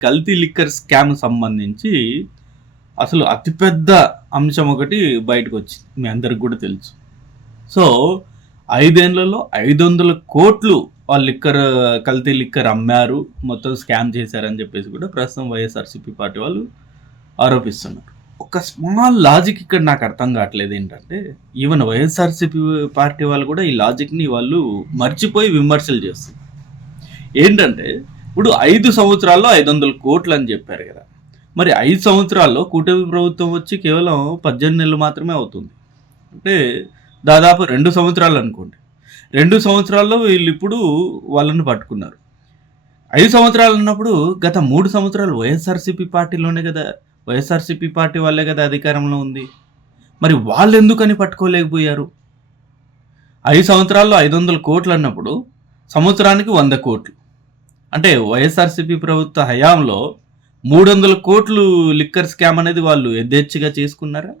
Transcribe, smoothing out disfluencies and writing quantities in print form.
కల్తీ liquor scam సంబంధించి అసలు అతిపెద్ద అంశం ఒకటి బయటకొచ్చింది. మీ అందరికి కూడా తెలుసు. సో, 5 ఏళ్లలో 500 కోట్లు వాళ్ళు కల్తీ లిక్కర్ అమ్మారు, మొత్తం స్కామ్ చేశారని చెప్పేసి కూడా ప్రస్తుతం వైఎస్ఆర్‌సీపీ పార్టీ వాళ్ళు ఆరోపిస్తున్నారు. ఒక స్మాల్ లాజిక్ ఇక్కడ నాకు అర్థం కావట్లేదు ఏంటంటే, ఈవెన్ వైఎస్ఆర్‌సీపీ పార్టీ వాళ్ళు కూడా ఈ లాజిక్‌ని వాళ్ళు మర్చిపోయి విమర్శలు చేస్తున్నారు. ఏంటంటే, ఇప్పుడు 5 సంవత్సరాల్లో 500 కోట్లు అని చెప్పారు కదా! మరి 5 సంవత్సరాల్లో కూటమి ప్రభుత్వం వచ్చి కేవలం 18 నెలలు మాత్రమే అవుతుంది. అంటే దాదాపు 2 సంవత్సరాలు అనుకోండి. 2 సంవత్సరాల్లో వీళ్ళిప్పుడు వాళ్ళని పట్టుకున్నారు. 5 సంవత్సరాలు అన్నప్పుడు గత 3 సంవత్సరాలు వైఎస్ఆర్‌సీపీ పార్టీలోనే కదా, వైఎస్ఆర్‌సీపీ పార్టీ వాళ్ళే కదా అధికారంలో ఉంది. మరి వాళ్ళెందుకని పట్టుకోలేకపోయారు? 5 సంవత్సరాల్లో 500 కోట్లు అన్నప్పుడు సంవత్సరానికి 100 కోట్లు. అంటే వైఎస్ఆర్‌సీపీ ప్రభుత్వ హయాంలో 300 కోట్లు లిక్కర్ స్కామ్ అనేది వాళ్ళు యథేచ్ఛగా చేసుకున్నారా?